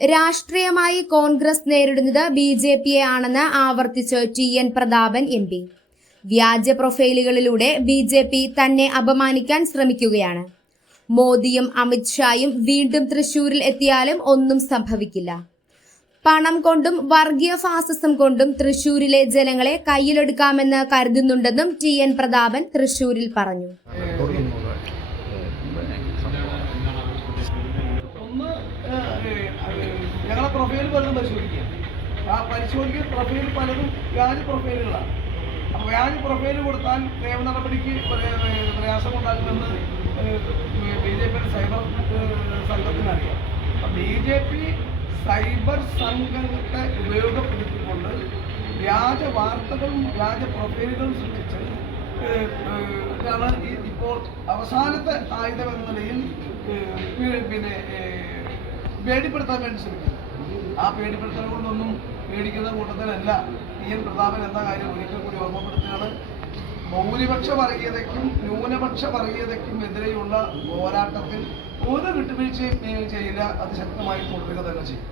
രാഷ്ട്രീയമായി കോൺഗ്രസ് നേരിടുന്നത് B J പിയെ ആണെന്ന് ആവർത്തിച്ച് T N Prathapan M P. വ്യാജ പ്രൊഫൈലുകളിലൂടെ ബി ജെ പി തന്നെ അപമാനിക്കാൻ ശ്രമിക്കുകയാണ്. മോദിയും അമിത്ഷായും വീണ്ടും തൃശൂരിൽ എത്തിയാലും ഒന്നും സംഭവിക്കില്ല. പണം കൊണ്ടും വർഗീയ ഫാസിസം കൊണ്ടും തൃശൂരിലെ ജനങ്ങളെ കയ്യിലെടുക്കാമെന്ന് കരുതുന്നുണ്ടെന്നും ടി എൻ പ്രതാപൻ തൃശൂരിൽ പറഞ്ഞു. ഞങ്ങളെ പ്രൊഫൈൽ പലതും പരിശോധിക്കുക ആ പരിശോധിക്കുന്ന പ്രൊഫൈൽ പലതും വ്യാജ പ്രൊഫൈലുകളാണ് അപ്പോൾ വ്യാജ പ്രൊഫൈൽ കൊടുത്താൽ നിയമ നടപടിക്ക് പ്രയാസമുണ്ടാകുമെന്ന് ബി ജെ പി സൈബർ സംഘത്തിനറിയാം. അപ്പം ബി ജെ പി സൈബർ സംഘത്തെ ഉപയോഗപ്പെടുത്തിക്കൊണ്ട് വ്യാജ വാർത്തകളും വ്യാജ പ്രൊഫൈലുകളും സൃഷ്ടിച്ച് ഇതാണ് ഇപ്പോൾ അവസാനത്തെ ആയുധം എന്ന നിലയിൽ പിന്നെ പേടിപ്പെടുത്താൻ വേണ്ടി ശ്രമിക്കുന്നു. ആ പേടിപ്പെടുത്തൽ കൊണ്ടൊന്നും പേടിക്കുന്ന കൂട്ടത്തിലല്ല. ടി എൻ പ്രതാപൻ എന്ന കാര്യം ഒരിക്കൽ കൂടി ഓർമ്മപ്പെടുത്തുകയാണ്. ഭൂരിപക്ഷ വർഗീയതയ്ക്കും ന്യൂനപക്ഷ വർഗീയതയ്ക്കും എതിരെയുള്ള പോരാട്ടത്തിൽ ഒരു വിട്ടുവീഴ്ചയും ചെയ്യില്ല. അത് ശക്തമായി തുടരുക തന്നെ ചെയ്യും.